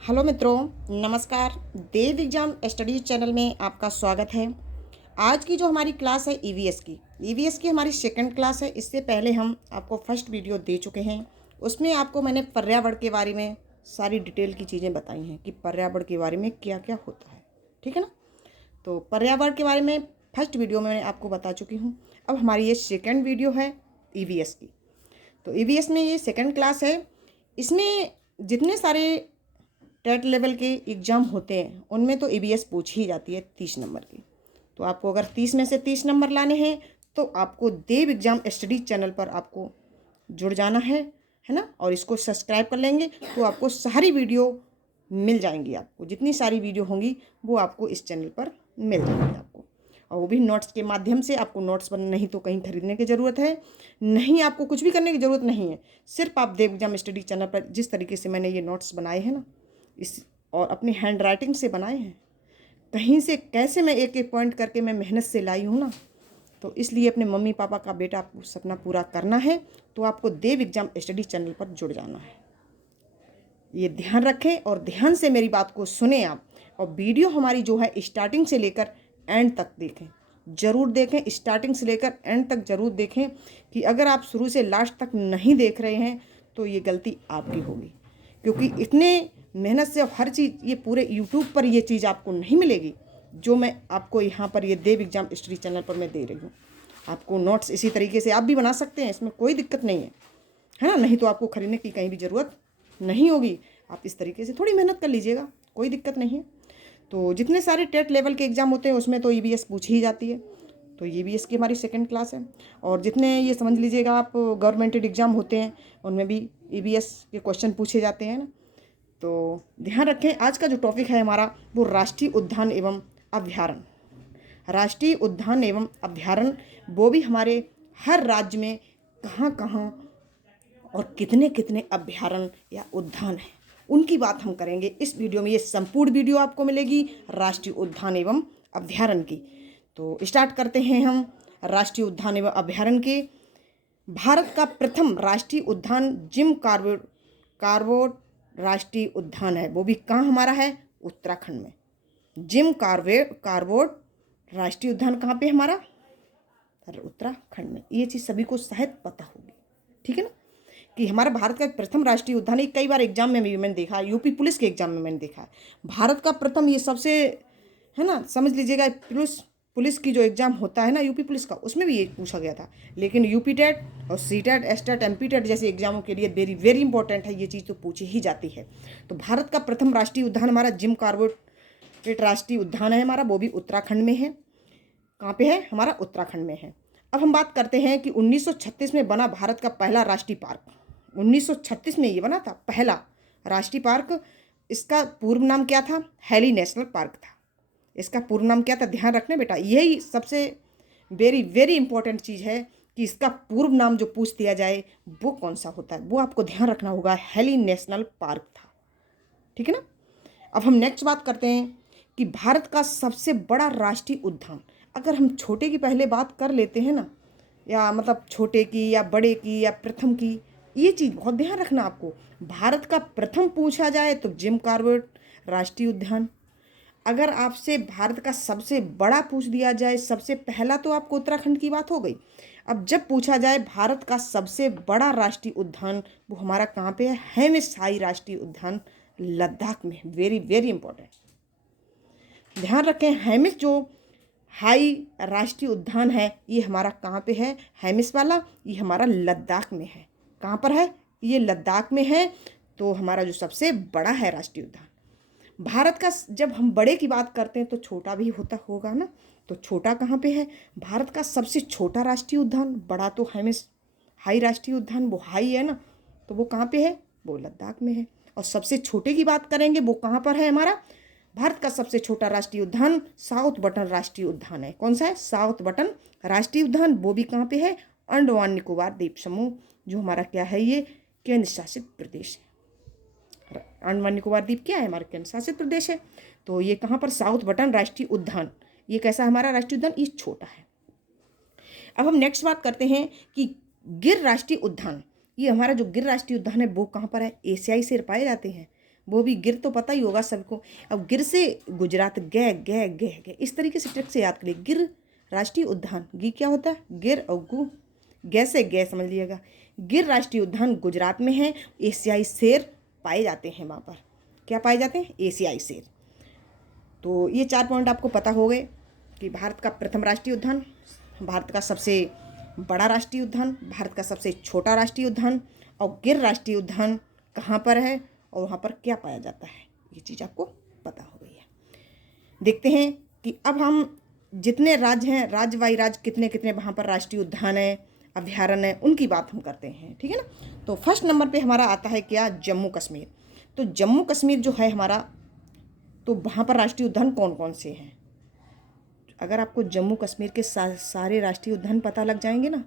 Hello मित्रों, नमस्कार। देव exam studies channel में आपका स्वागत है। आज की जो हमारी क्लास है ईवीएस की हमारी सेकंड क्लास है। इससे पहले हम आपको फर्स्ट वीडियो दे चुके हैं। उसमें आपको मैंने पर्यावरण के बारे में सारी डिटेल की चीज़ें बताई हैं कि पर्यावरण के बारे में क्या क्या होता है। ठीक है ना। तो पर्यावरण के बारे में फर्स्ट वीडियो में मैं आपको बता चुकी हूँ। अब हमारी ये सेकेंड वीडियो है ईवीएस की। तो ईवीएस में ये सेकेंड क्लास है। इसमें जितने सारे टेट लेवल के एग्ज़ाम होते हैं उनमें तो ईवीएस पूछ ही जाती है 30 नंबर की। तो आपको अगर 30 में से 30 नंबर लाने हैं तो आपको देव एग्जाम स्टडीज चैनल पर आपको जुड़ जाना है ना। और इसको सब्सक्राइब कर लेंगे तो आपको सारी वीडियो मिल जाएंगी। आपको जितनी सारी वीडियो होंगी वो आपको इस चैनल पर मिल जाएंगी आपको। और वो भी नोट्स के माध्यम से। आपको नोट्स बन नहीं तो कहीं खरीदने की ज़रूरत है नहीं, आपको कुछ भी करने की ज़रूरत नहीं है। सिर्फ आप देव एग्जाम स्टडी चैनल पर जिस तरीके से मैंने ये नोट्स बनाए हैं ना, इस और अपनी हैंड राइटिंग से बनाए हैं, कहीं से कैसे मैं एक एक पॉइंट करके मैं मेहनत से लाई हूँ ना। तो इसलिए अपने मम्मी पापा का बेटा आपको सपना पूरा करना है तो आपको देव एग्जाम स्टडी चैनल पर जुड़ जाना है। ये ध्यान रखें और ध्यान से मेरी बात को सुने आप। और वीडियो हमारी जो है स्टार्टिंग से लेकर एंड तक देखें, ज़रूर देखें। स्टार्टिंग से लेकर एंड तक ज़रूर देखें कि अगर आप शुरू से लास्ट तक नहीं देख रहे हैं तो ये गलती आपकी होगी। क्योंकि इतने मेहनत से हर चीज़ ये पूरे यूट्यूब पर ये चीज़ आपको नहीं मिलेगी जो मैं आपको यहाँ पर ये देव एग्जाम स्टडी चैनल पर मैं दे रही हूँ। आपको नोट्स इसी तरीके से आप भी बना सकते हैं, इसमें कोई दिक्कत नहीं है ना। नहीं तो आपको खरीदने की कहीं भी ज़रूरत नहीं होगी। आप इस तरीके से थोड़ी मेहनत कर लीजिएगा, कोई दिक्कत नहीं है। तो जितने सारे टेट लेवल के एग्ज़ाम होते हैं उसमें तो ईवीएस पूछ ही जाती है। तो ईवीएस की हमारी सेकंड क्लास है। और जितने ये समझ लीजिएगा आप गवर्नमेंटेड एग्ज़ाम होते हैं उनमें भी ईवीएस के क्वेश्चन पूछे जाते हैं ना। तो ध्यान रखें, आज का जो टॉपिक है हमारा वो राष्ट्रीय उद्यान एवं अभ्यारण्य। राष्ट्रीय उद्यान एवं अभ्यारण्य वो भी हमारे हर राज्य में कहाँ कहाँ और कितने कितने अभ्यारण्य या उद्यान हैं उनकी बात हम करेंगे इस वीडियो में। ये संपूर्ण वीडियो आपको मिलेगी राष्ट्रीय उद्यान एवं अभ्यारण्य की। तो स्टार्ट करते हैं हम राष्ट्रीय उद्यान एवं अभ्यारण्य के। भारत का प्रथम राष्ट्रीय उद्यान जिम कार्बेट राष्ट्रीय उद्यान है। वो भी कहाँ हमारा है? उत्तराखंड में। जिम कार्बेट राष्ट्रीय उद्यान कहाँ पे हमारा? उत्तराखंड में। ये चीज़ सभी को शायद पता होगी, ठीक है ना, कि हमारा भारत का प्रथम राष्ट्रीय उद्यान है। कई बार एग्जाम में भी मैंने देखा, यूपी पुलिस के एग्जाम में मैंने देखा भारत का प्रथम, ये सबसे है ना। समझ लीजिएगा पुलिस की जो एग्ज़ाम होता है ना यूपी पुलिस का, उसमें भी ये पूछा गया था। लेकिन यूपी टेट और C TET, S TET, M P TET जैसे एग्जामों के लिए वेरी वेरी इंपॉर्टेंट है, ये चीज़ तो पूछी ही जाती है। तो भारत का प्रथम राष्ट्रीय उद्यान हमारा जिम कार्बेट राष्ट्रीय उद्यान है हमारा, वो भी उत्तराखंड में है। कहाँ पे है? हमारा उत्तराखंड में है। अब हम बात करते हैं कि 1936 में बना भारत का पहला राष्ट्रीय पार्क। 1936 में ये बना था पहला राष्ट्रीय पार्क। इसका पूर्व नाम क्या था? हैली नेशनल पार्क था। इसका पूर्व नाम क्या था? ध्यान रखना बेटा, यही सबसे वेरी वेरी इंपॉर्टेंट चीज़ है कि इसका पूर्व नाम जो पूछ दिया जाए वो कौन सा होता है, वो आपको ध्यान रखना होगा। हैली नेशनल पार्क था, ठीक है ना। अब हम नेक्स्ट बात करते हैं कि भारत का सबसे बड़ा राष्ट्रीय उद्यान। अगर हम छोटे की पहले बात कर लेते हैं ना, या मतलब छोटे की या बड़े की या प्रथम की, ये चीज़ बहुत ध्यान रखना आपको। भारत का प्रथम पूछा जाए तो जिम कार्बेट राष्ट्रीय उद्यान। अगर आपसे भारत का सबसे बड़ा पूछ दिया जाए, सबसे पहला, तो आपको उत्तराखंड की बात हो गई। अब जब पूछा जाए भारत का सबसे बड़ा राष्ट्रीय उद्यान, वो हमारा कहाँ पे है? हेमशाई राष्ट्रीय उद्यान लद्दाख में। वेरी वेरी इंपॉर्टेंट, ध्यान रखें। हेमिस जो हाई राष्ट्रीय उद्यान है ये हमारा कहाँ पे है? हेमिस वाला ये हमारा लद्दाख में है। कहाँ पर है? ये लद्दाख में है। तो हमारा जो सबसे बड़ा है राष्ट्रीय उद्यान भारत का। जब हम बड़े की बात करते हैं तो छोटा भी होता होगा ना, तो छोटा कहाँ पे है? भारत का सबसे छोटा राष्ट्रीय उद्यान। बड़ा तो हेमिस हाई राष्ट्रीय उद्यान, वो हाई है ना, तो वो कहाँ पे है? वो लद्दाख में है। और सबसे छोटे की बात करेंगे वो कहाँ पर है? हमारा भारत का सबसे छोटा राष्ट्रीय उद्यान साउथ बटन राष्ट्रीय उद्यान है। कौन सा है? साउथ बटन राष्ट्रीय उद्यान। वो भी कहाँ पे है? अंडमान निकोबार द्वीप समूह, जो हमारा क्या है? ये केंद्र शासित प्रदेश है। अंडमान निकोबार द्वीप क्या है? हमारा केंद्र शासित प्रदेश है। तो ये कहाँ पर? साउथ बटन राष्ट्रीय उद्यान। ये कैसा हमारा राष्ट्रीय उद्यान? ये छोटा है। अब हम नेक्स्ट बात करते हैं कि गिर राष्ट्रीय उद्यान। ये हमारा जो गिर राष्ट्रीय उद्यान है वो कहाँ पर है? एशियाई शेर पाए जाते हैं, वो भी गिर तो पता ही होगा सबको। अब गिर से गुजरात, गे गे गे गे, इस तरीके से ट्रिक से याद करिए। गिर राष्ट्रीय उद्यान, गी क्या होता है, गिर, और गु गे से गे समझ लीजिएगा। गिर राष्ट्रीय उद्यान गुजरात में है। एशियाई शेर पाए जाते हैं वहाँ पर। क्या पाए जाते हैं, एशियाई शेर। तो ये 4 पॉइंट आपको पता हो गए कि भारत का प्रथम राष्ट्रीय उद्यान, भारत का सबसे बड़ा राष्ट्रीय उद्यान, भारत का सबसे छोटा राष्ट्रीय उद्यान, और गिर राष्ट्रीय उद्यान कहाँ पर है और वहाँ पर क्या पाया जाता है, ये चीज़ आपको पता हो गई है। देखते हैं कि अब हम जितने राज्य हैं, राज्य वाई राज्य कितने कितने वहाँ पर राष्ट्रीय उद्यान है, अभ्यारण्य है, उनकी बात हम करते हैं, ठीक है ना। तो फर्स्ट नंबर पे हमारा आता है क्या, जम्मू कश्मीर। तो जम्मू कश्मीर जो है हमारा, तो वहाँ पर राष्ट्रीय उद्यान कौन कौन से हैं। अगर आपको जम्मू कश्मीर के सारे राष्ट्रीय उद्यान पता लग जाएंगे ना,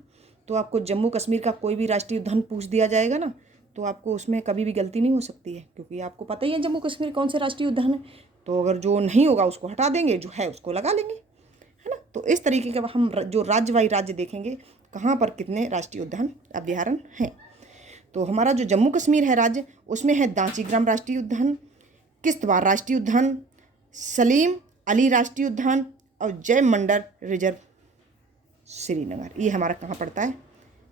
तो आपको जम्मू कश्मीर का कोई भी राष्ट्रीय उद्यान पूछ दिया जाएगा ना, तो आपको उसमें कभी भी गलती नहीं हो सकती है, क्योंकि आपको पता ही है जम्मू कश्मीर कौन से राष्ट्रीय उद्यान है। तो अगर जो नहीं होगा उसको हटा देंगे, जो है उसको लगा लेंगे, है ना। तो इस तरीके का हम जो राज्य वाई राज्य देखेंगे कहाँ पर कितने राष्ट्रीय उद्यान अभ्यारण्य हैं। तो हमारा जो जम्मू कश्मीर है राज्य, उसमें है दांचीग्राम राष्ट्रीय उद्यान, किश्तवाड़ राष्ट्रीय उद्यान, सलीम अली राष्ट्रीय उद्यान, और जय मंडल रिजर्व श्रीनगर। ये हमारा कहाँ पड़ता है,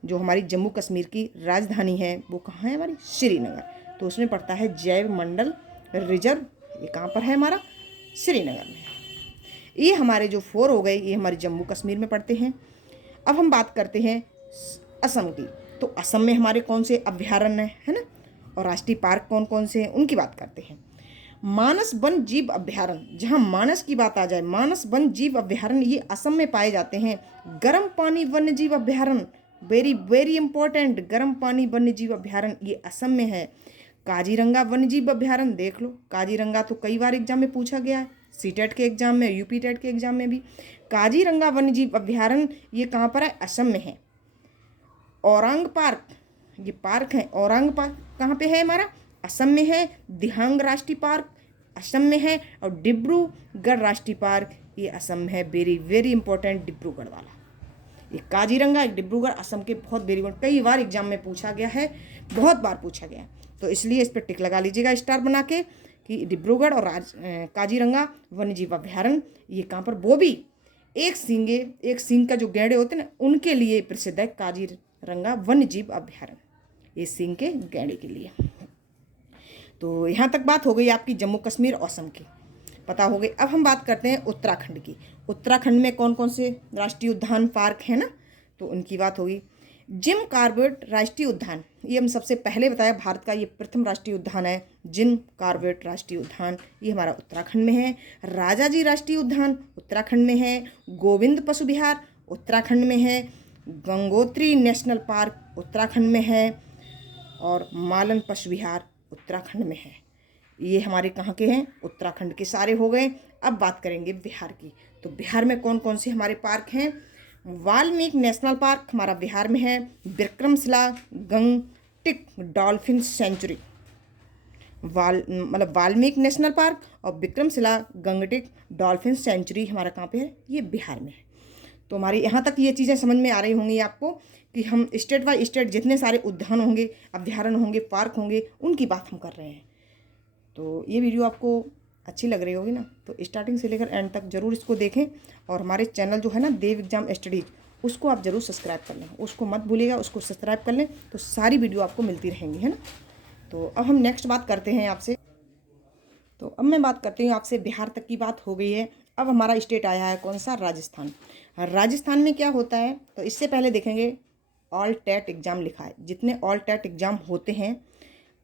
जो हमारी जम्मू कश्मीर की राजधानी है वो कहाँ है हमारी, श्रीनगर। तो उसमें पड़ता है जैव मंडल रिजर्व, ये कहाँ पर है हमारा, श्रीनगर में। ये हमारे जो 4 हो गए, ये हमारे जम्मू कश्मीर में पड़ते हैं। अब हम बात करते हैं असम की। तो असम में हमारे कौन से अभ्यारण्य है ना, और राष्ट्रीय पार्क कौन कौन से हैं उनकी बात करते हैं। मानस वन जीव अभ्यारण्य, जहाँ मानस की बात आ जाए, मानस वन जीव अभ्यारण्य ये असम में पाए जाते हैं। गर्म पानी वन्य जीव अभ्यारण्य, वेरी वेरी इंपॉर्टेंट, गर्म पानी वन्य जीव अभ्यारण्य ये असम में है। काजीरंगा वन्य जीव अभ्यारण्य, देख लो काजीरंगा तो कई बार एग्जाम में पूछा गया है, सीटेट के एग्जाम में, यूपी टेट के एग्जाम में भी। काजीरंगा वन्य जीव अभ्यारण्य ये कहाँ पर है, असम में है। औरंग पार्क, ये पार्क है, औरंग पार्क कहाँ पे है हमारा, असम में है। दिहांग राष्ट्रीय पार्क असम में है, और डिब्रूगढ़ राष्ट्रीय पार्क ये असम में है। वेरी वेरी इंपॉर्टेंट डिब्रूगढ़ वाला, ये काजीरंगा एक डिब्रूगढ़ असम के बहुत वेरी इंपॉर्टेंट, कई बार एग्जाम में पूछा गया है, बहुत बार पूछा गया है। तो इसलिए इस पर टिक लगा लीजिएगा स्टार बना के कि डिब्रूगढ़ और काजीरंगा वन्यजीव अभ्यारण्य ये कहाँ पर, वो भी एक सींग का जो गैंडे होते हैं ना, उनके लिए प्रसिद्ध है काजीरंगा वन्यजीव अभ्यारण्य, ये सींग के गैंडे के लिए। तो यहाँ तक बात हो गई आपकी जम्मू कश्मीर और असम की, पता हो गई। अब हम बात करते हैं उत्तराखंड की। उत्तराखंड में कौन कौन से राष्ट्रीय उद्यान पार्क है ना, तो उनकी बात होगी। जिम कॉर्बेट राष्ट्रीय उद्यान, ये हम सबसे पहले बताया, भारत का ये प्रथम राष्ट्रीय उद्यान है। जिम कॉर्बेट राष्ट्रीय उद्यान ये हमारा उत्तराखंड में है। राजाजी राष्ट्रीय उद्यान उत्तराखंड में है। गोविंद पशु विहार उत्तराखंड में है। गंगोत्री नेशनल पार्क उत्तराखंड में है, और मालन पशु विहार उत्तराखंड में है। ये हमारे कहाँ के हैं, उत्तराखंड के सारे हो गए। अब बात करेंगे बिहार की। तो बिहार में कौन कौन से हमारे पार्क हैं। वाल्मीकि नेशनल पार्क हमारा बिहार में है। Vikramshila Gangetic dolphin sanctuary, Valmiki national park और विक्रमशिला गंगटिक डॉल्फिन सेंचुरी हमारा कहाँ पे है, ये बिहार में है। तो हमारे यहाँ तक ये चीज़ें समझ में आ रही होंगी आपको कि हम स्टेट बाय स्टेट जितने सारे उद्यान होंगे, अभ्यारण्य होंगे, पार्क होंगे, उनकी बात हम कर रहे हैं। तो ये वीडियो आपको अच्छी लग रही होगी ना, तो स्टार्टिंग से लेकर एंड तक ज़रूर इसको देखें। और हमारे चैनल जो है ना देव एग्जाम स्टडीज, उसको आप ज़रूर सब्सक्राइब कर लें, उसको मत भूलिएगा, उसको सब्सक्राइब कर लें, तो सारी वीडियो आपको मिलती रहेंगी, है ना। तो अब हम नेक्स्ट बात करते हैं आपसे। तो अब मैं बात करती हूँ आपसे, बिहार तक की बात हो गई है। अब हमारा स्टेट आया है कौन सा, राजस्थान। राजस्थान में क्या होता है, तो इससे पहले देखेंगे ऑल टेट एग्ज़ाम लिखा है। जितने ऑल टेट एग्ज़ाम होते हैं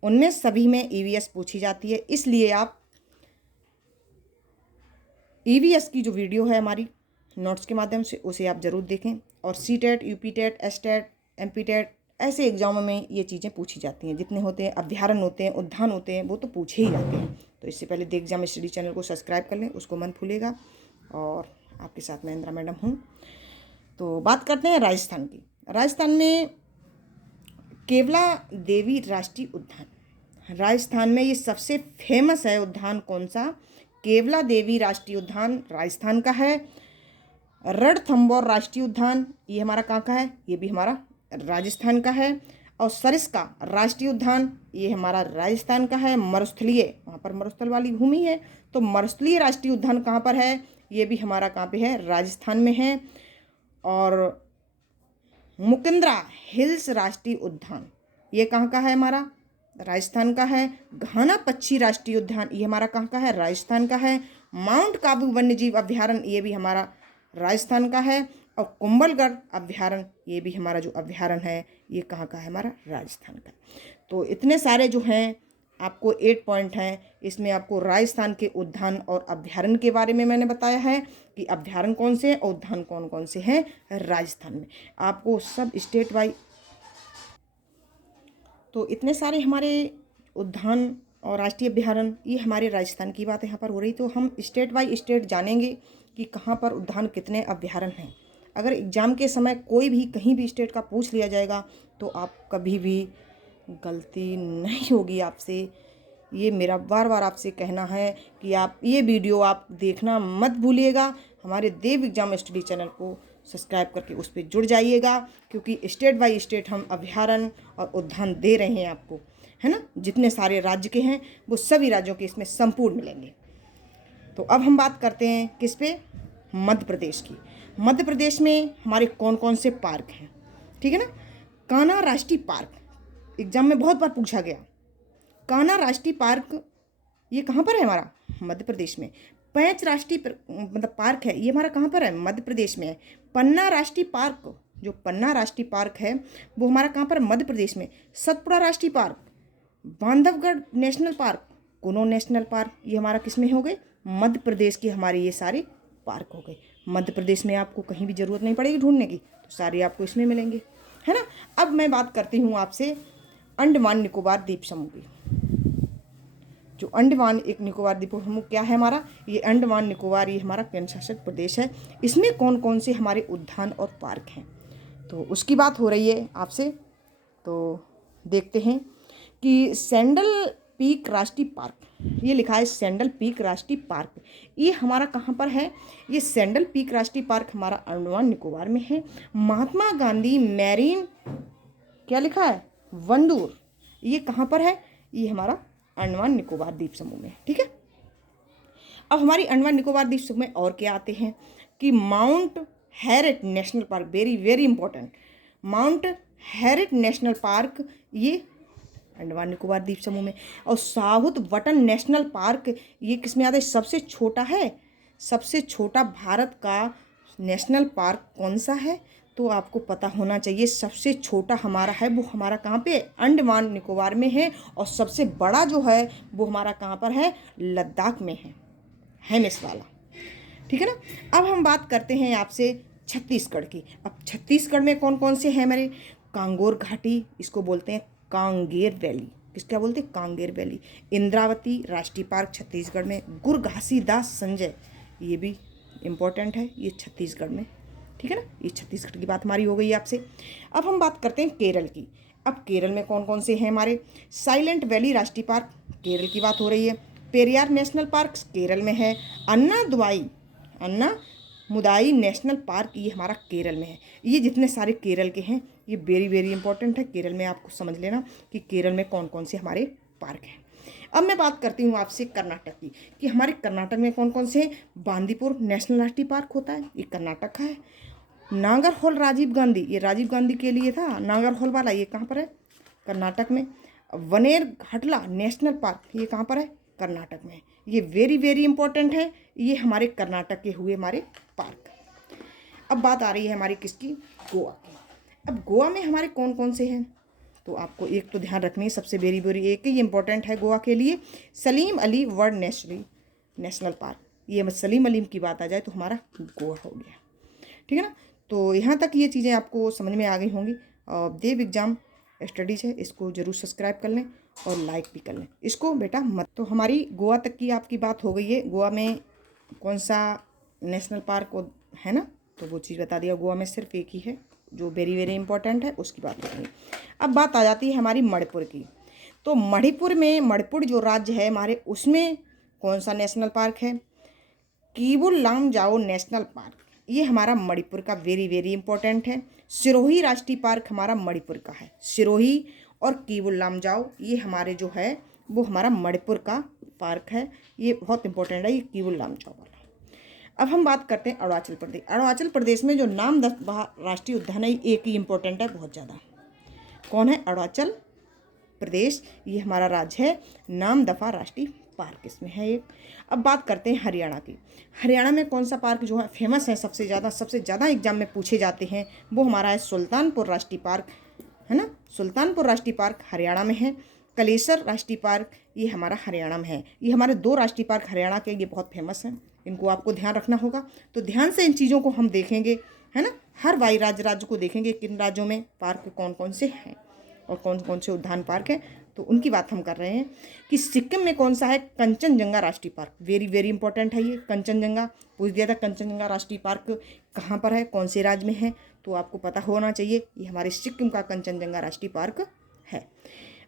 उनमें सभी में ईवीएस पूछी जाती है, इसलिए आप ईवीएस की जो वीडियो है हमारी नोट्स के माध्यम से, उसे आप ज़रूर देखें। और C TET, UP TET, S TET, MP TET, ऐसे एग्जामों में ये चीज़ें पूछी जाती हैं। जितने होते हैं अभ्यारण्य होते हैं, उद्यान होते हैं, वो तो पूछे ही जाते हैं। तो इससे पहले देव एग्जाम स्टडी चैनल को सब्सक्राइब कर लें, उसको मत भूलिएगा। और आपके साथ मैं इंदिरा मैडम हूँ। तो बात करते हैं राजस्थान की। राजस्थान में केवला देवी राष्ट्रीय उद्यान, राजस्थान में ये सबसे फेमस है उद्यान कौन सा, केवला देवी राष्ट्रीय उद्यान राजस्थान का है। रणथंभौर राष्ट्रीय उद्यान ये हमारा कहाँ का है, ये भी हमारा राजस्थान का है। और सरिस्का राष्ट्रीय उद्यान ये हमारा राजस्थान का है। मरुस्थलीय, वहाँ पर मरुस्थल वाली भूमि है, तो मरुस्थलीय राष्ट्रीय उद्यान कहाँ पर है, ये भी हमारा कहाँ पे है, राजस्थान में है। और मुकिंद्रा हिल्स राष्ट्रीय उद्यान ये कहाँ का है, हमारा राजस्थान का है। घाना पक्षी राष्ट्रीय उद्यान ये हमारा कहाँ का है, राजस्थान का है। माउंट काबू वन्यजीव अभ्यारण्य ये भी हमारा राजस्थान का है। और कुंभलगढ़ अभ्यारण्य ये भी हमारा जो अभ्यारण्य है ये कहाँ का है, हमारा राजस्थान का। तो इतने सारे जो हैं आपको 8 पॉइंट हैं, इसमें आपको राजस्थान के उद्यान और अभ्यारण्य के बारे में मैंने बताया है कि अभ्यारण्य कौन से हैं और उद्यान कौन कौन से हैं राजस्थान में। आपको सब स्टेट वाइज, तो इतने सारे हमारे उद्यान और राष्ट्रीय अभ्यारण्य ये हमारे राजस्थान की बात यहाँ पर हो रही। तो हम स्टेट बाय स्टेट जानेंगे कि कहाँ पर उद्यान कितने अभ्यारण्य हैं। अगर एग्ज़ाम के समय कोई भी कहीं भी स्टेट का पूछ लिया जाएगा तो आप कभी भी गलती नहीं होगी आपसे। ये मेरा बार बार आपसे कहना है कि आप ये वीडियो आप देखना मत भूलिएगा। हमारे देव एग्जाम स्टडी चैनल को सब्सक्राइब करके उस पर जुड़ जाइएगा, क्योंकि स्टेट बाय स्टेट हम अभ्यारण्य और उद्यान दे रहे हैं आपको, है ना। जितने सारे राज्य के हैं वो सभी राज्यों के इसमें संपूर्ण मिलेंगे। तो अब हम बात करते हैं किस पे, मध्य प्रदेश की। मध्य प्रदेश में हमारे कौन कौन से पार्क हैं, ठीक है ना। कान्हा राष्ट्रीय पार्क एग्जाम में बहुत बार पूछा गया। कान्हा राष्ट्रीय पार्क ये कहाँ पर है, हमारा मध्य प्रदेश में। पेंच राष्ट्रीय मतलब पार्क है, ये हमारा कहाँ पर है, मध्य प्रदेश में है। पन्ना राष्ट्रीय पार्क, जो पन्ना राष्ट्रीय पार्क है वो हमारा कहाँ पर, मध्य प्रदेश में। सतपुड़ा राष्ट्रीय पार्क, बांधवगढ़ नेशनल पार्क, कुनो नेशनल पार्क ये हमारा किस में हो गए, मध्य प्रदेश के हमारे ये सारे पार्क हो गए। मध्य प्रदेश में आपको कहीं भी ज़रूरत नहीं पड़ेगी ढूंढने की, तो सारे आपको इसमें मिलेंगे, है ना। अब मैं बात करती हूँ आपसे अंडमान निकोबार द्वीप समूह की। जो अंडमान एक निकोबार द्वीप समूह क्या है हमारा, ये अंडमान निकोबार ये हमारा केंद्र शासित प्रदेश है। इसमें कौन कौन से हमारे उद्यान और पार्क हैं, तो उसकी बात हो रही है आपसे। तो देखते हैं कि सैंडल पीक राष्ट्रीय पार्क, ये लिखा है सैंडल पीक राष्ट्रीय पार्क, ये हमारा कहाँ पर है, ये सैंडल पीक राष्ट्रीय पार्क हमारा अंडमान निकोबार में है। महात्मा गांधी मैरीन क्या लिखा है, वंदूर, ये कहाँ पर है, ये हमारा अंडमान निकोबार द्वीप समूह में, ठीक है। अब हमारी अंडमान निकोबार द्वीप समूह में और क्या आते हैं कि mount Herriot national park, very very important, mount Herriot national park ये अंडमान निकोबार द्वीप समूह में। और साउथ बटन नेशनल पार्क ये किस में आता है, सबसे छोटा है, सबसे छोटा भारत का नेशनल पार्क कौन सा है, तो आपको पता होना चाहिए। सबसे छोटा हमारा है वो हमारा कहाँ पे, अंडमान निकोबार में है। और सबसे बड़ा जो है वो हमारा कहाँ पर है, लद्दाख में है, हेमिस वाला, ठीक है ना। अब हम बात करते हैं आपसे छत्तीसगढ़ की। अब छत्तीसगढ़ में कौन कौन से हैं हमारे, कांगोर घाटी, इसको बोलते हैं कांगेर वैली, किसका बोलते हैं, कांगेर वैली। इंद्रावती राष्ट्रीय पार्क छत्तीसगढ़ में। गुरु घासीदास संजय ये भी इम्पोर्टेंट है, ये छत्तीसगढ़ में, ठीक है ना। ये छत्तीसगढ़ की बात हमारी हो गई आपसे। अब हम बात करते हैं केरल की। अब केरल में कौन कौन से हैं हमारे, साइलेंट वैली राष्ट्रीय पार्क केरल की बात हो रही है। पेरियार नेशनल पार्क केरल में है। अन्ना मुदाई नेशनल पार्क ये हमारा केरल में है। ये जितने सारे केरल के हैं ये वेरी वेरी इंपॉर्टेंट है, केरल में आपको समझ लेना कि केरल में कौन कौन से हमारे पार्क हैं। अब मैं बात करती हूँ आपसे कर्नाटक की कि हमारे कर्नाटक में कौन कौन से हैं। बांदीपुर नेशनल राष्ट्रीय पार्क होता है, ये कर्नाटक का है। नागरहोल राजीव गांधी, ये राजीव गांधी के लिए था, नागरहोल वाला ये कहाँ पर है, कर्नाटक में। वनेर घाटला नेशनल पार्क ये कहाँ पर है, कर्नाटक में। ये वेरी वेरी इंपॉर्टेंट है, ये हमारे कर्नाटक के हुए हमारे पार्क। अब बात आ रही है हमारी किसकी, गोवा की। अब गोवा में हमारे कौन कौन से हैं, तो आपको एक तो ध्यान रखनी है, सबसे वेरी वेरी एक ही इंपॉर्टेंट है गोवा के लिए, Salim Ali world national park. ये सलीम अली की बात आ जाए तो हमारा गोवा हो गया, ठीक है ना। तो यहाँ तक ये चीज़ें आपको समझ में आ गई होंगी। और देव एग्जाम स्टडीज है, इसको ज़रूर सब्सक्राइब कर लें और लाइक भी कर लें इसको बेटा मत। तो हमारी गोवा तक की आपकी बात हो गई है। गोवा में कौन सा नेशनल पार्क है ना, तो वो चीज़ बता दिया। गोवा में सिर्फ एक ही है जो वेरी वेरी इंपॉर्टेंट है, उसकी बात करेंगे। अब बात आ जाती है हमारी मणिपुर की। तो मणिपुर जो राज्य है हमारे, उसमें कौन सा नेशनल पार्क है, कीबुल लामजाओ नेशनल पार्क, ये हमारा मणिपुर का वेरी वेरी इंपॉर्टेंट है। सिरोही राष्ट्रीय पार्क हमारा मणिपुर का है। सिरोही और केवुल लामजाओ ये हमारे जो है वो हमारा मणिपुर का पार्क है। ये बहुत इंपॉर्टेंट है, ये केवुल लामजाओ वाला। अब हम बात करते हैं अरुणाचल प्रदेश। अरुणाचल प्रदेश में जो नामदफा राष्ट्रीय उद्यान है एक ही इम्पोर्टेंट है बहुत ज़्यादा। कौन है? अरुणाचल प्रदेश, ये हमारा राज्य है। नामदफा राष्ट्रीय पार्क इसमें है एक। अब बात करते हैं हरियाणा की। हरियाणा में कौन सा पार्क जो है फेमस है सबसे ज़्यादा एग्जाम में पूछे जाते हैं, वो हमारा है सुल्तानपुर राष्ट्रीय पार्क, है ना। सुल्तानपुर राष्ट्रीय पार्क हरियाणा में है। कलेसर राष्ट्रीय पार्क ये हमारा हरियाणा में है। ये हमारे 2 राष्ट्रीय पार्क हरियाणा के, ये बहुत फेमस हैं, इनको आपको ध्यान रखना होगा। तो ध्यान से इन चीज़ों को हम देखेंगे, है ना। हर वायु राज्य को देखेंगे किन राज्यों में पार्क कौन कौन से हैं और कौन कौन से उद्यान पार्क हैं, तो उनकी बात हम कर रहे हैं। कि सिक्किम में कौन सा है? कंचनजंगा राष्ट्रीय पार्क, वेरी वेरी इंपॉर्टेंट है ये। कंचनजंगा पूछ दिया था, कंचनजंगा राष्ट्रीय पार्क कहाँ पर है, कौन से राज्य में है, तो आपको पता होना चाहिए ये हमारे सिक्किम का कंचनजंगा राष्ट्रीय पार्क है।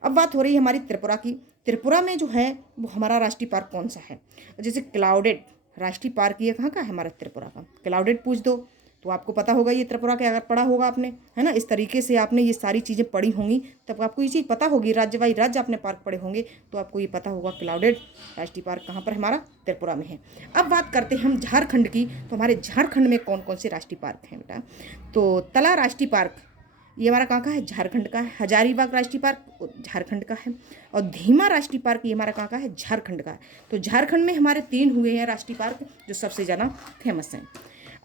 अब बात हो रही है हमारी त्रिपुरा की। त्रिपुरा में जो है वो हमारा राष्ट्रीय पार्क कौन सा है? जैसे क्लाउडेड राष्ट्रीय पार्क ये कहाँ का है? हमारा त्रिपुरा का। क्लाउडेड पूछ दो तो आपको पता होगा ये त्रिपुरा के, अगर पढ़ा होगा आपने, है ना। इस तरीके से आपने ये सारी चीज़ें पढ़ी होंगी तब आपको ये चीज़ पता होगी। राज्य वाई राज्य आपने पार्क पढ़े होंगे तो आपको ये पता होगा क्लाउडेड राष्ट्रीय पार्क कहाँ पर हमारा त्रिपुरा में है। अब बात करते हैं हम झारखंड की। तो हमारे झारखंड में कौन कौन से राष्ट्रीय पार्क हैं बेटा? तो तला राष्ट्रीय पार्क ये हमारा कहाँ का है? झारखंड का है। हजारीबाग राष्ट्रीय पार्क झारखंड का है। और धीमा राष्ट्रीय पार्क ये हमारा कहाँ का है? झारखंड का है। तो झारखंड में हमारे 3 हुए हैं राष्ट्रीय पार्क जो सबसे ज़्यादा फेमस हैं।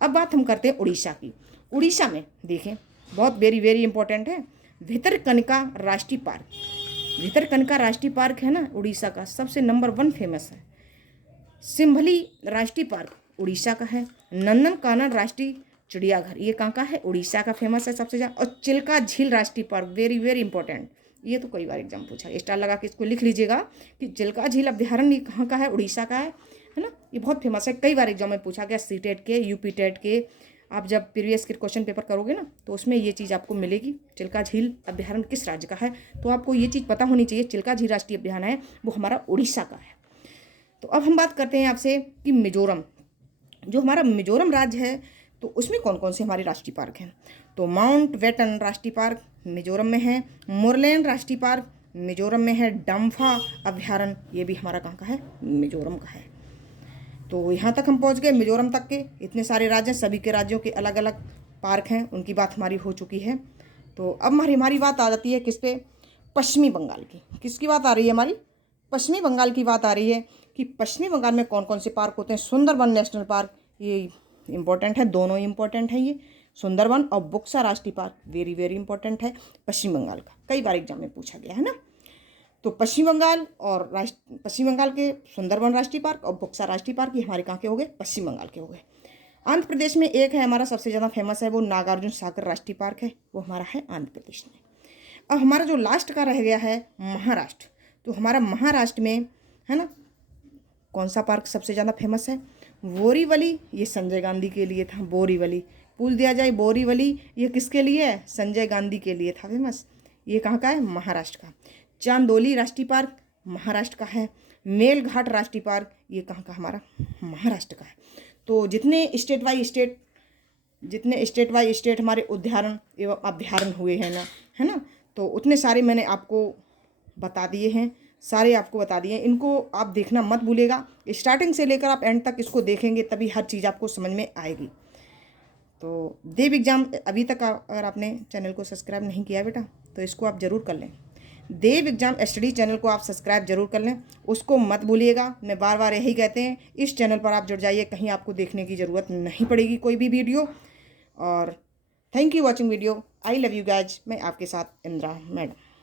अब बात हम करते हैं उड़ीसा की। उड़ीसा में देखें बहुत वेरी वेरी इंपॉर्टेंट है भितरकनिका राष्ट्रीय पार्क। भितरकनिका राष्ट्रीय पार्क है ना उड़ीसा का, सबसे नंबर 1 फेमस है। सिंभली राष्ट्रीय पार्क उड़ीसा का है। नंदनकानन राष्ट्रीय चिड़ियाघर ये कहाँ का है? उड़ीसा का फेमस है सबसे ज़्यादा। और चिल्का झील राष्ट्रीय पार्क वेरी वेरी इंपॉर्टेंट, ये तो कई बार एग्जाम पूछा है, स्टार लगा के इसको लिख लीजिएगा कि चिल्का झील अभ्यारण्य कहाँ का है? उड़ीसा का है ना। ये बहुत फेमस है, कई बार एग्जाम में पूछा गया, सीटेट के, यूपी टेट के। आप जब प्रीवियस के क्वेश्चन पेपर करोगे ना तो उसमें ये चीज़ आपको मिलेगी, चिल्का झील अभ्यारण्य किस राज्य का है, तो आपको ये चीज़ पता होनी चाहिए। चिल्का झील राष्ट्रीय अभ्यारण्य है वो हमारा उड़ीसा का है। तो अब हम बात करते हैं आपसे कि मिजोरम, जो हमारा मिजोरम राज्य है तो उसमें कौन कौन से हमारे राष्ट्रीय पार्क हैं? तो माउंट बेटन राष्ट्रीय पार्क मिजोरम में है। मुरलेन राष्ट्रीय पार्क मिजोरम में है। डम्फा अभ्यारण्य ये भी हमारा कहाँ का है? मिजोरम का है। तो यहाँ तक हम पहुँच गए मिजोरम तक के। इतने सारे राज्य हैं, सभी के राज्यों के अलग अलग पार्क हैं, उनकी बात हमारी हो चुकी है। तो अब हमारी बात आ जाती है किस पे? पश्चिमी बंगाल की। किसकी बात आ रही है हमारी? पश्चिमी बंगाल की बात आ रही है कि पश्चिमी बंगाल में कौन कौन से पार्क होते हैं। सुंदरबन नेशनल पार्क ये इंपॉर्टेंट है, दोनों इंपॉर्टेंट है ये, सुंदरबन और बुक्सा राष्ट्रीय पार्क वेरी वेरी इंपॉर्टेंट है पश्चिम बंगाल का, कई बार एग्जाम में पूछा गया है ना। तो पश्चिम बंगाल और पश्चिम बंगाल के सुंदरबन राष्ट्रीय पार्क और बुक्सा राष्ट्रीय पार्क ये हमारे कहाँ के हो गए? पश्चिम बंगाल के हो गए। आंध्र प्रदेश में एक है हमारा सबसे ज़्यादा फेमस है, वो नागार्जुन सागर राष्ट्रीय पार्क है, वो हमारा है आंध्र प्रदेश में। अब हमारा जो लास्ट का रह गया है महाराष्ट्र। तो हमारा महाराष्ट्र में है ना कौन सा पार्क सबसे ज़्यादा फेमस है? बोरीवली, ये संजय गांधी के लिए था। बोरीवली पूछ दिया जाए, बोरीवली ये किसके लिए है? संजय गांधी के लिए था फेमस। ये कहाँ का है? महाराष्ट्र का। चांदोली राष्ट्रीय पार्क महाराष्ट्र का है। मेलघाट राष्ट्रीय पार्क ये कहाँ का? हमारा महाराष्ट्र का है। तो जितने स्टेट बाई स्टेट हमारे उद्यान एवं अभ्यारण्य हुए हैं ना, है ना, तो उतने सारे मैंने आपको बता दिए हैं, सारे आपको बता दिए। इनको आप देखना मत भूलिएगा, स्टार्टिंग से लेकर आप एंड तक इसको देखेंगे तभी हर चीज़ आपको समझ में आएगी। तो देव एग्जाम अभी तक अगर आपने चैनल को सब्सक्राइब नहीं किया बेटा तो इसको आप ज़रूर कर लें। देव एग्जाम स्टडी चैनल को आप सब्सक्राइब जरूर कर लें, उसको मत भूलिएगा। मैं बार बार यही कहते हैं, इस चैनल पर आप जुड़ जाइए, कहीं आपको देखने की ज़रूरत नहीं पड़ेगी कोई भी वीडियो। और thank you watching video. I love you guys. मैं आपके साथ इंद्रा मैडम।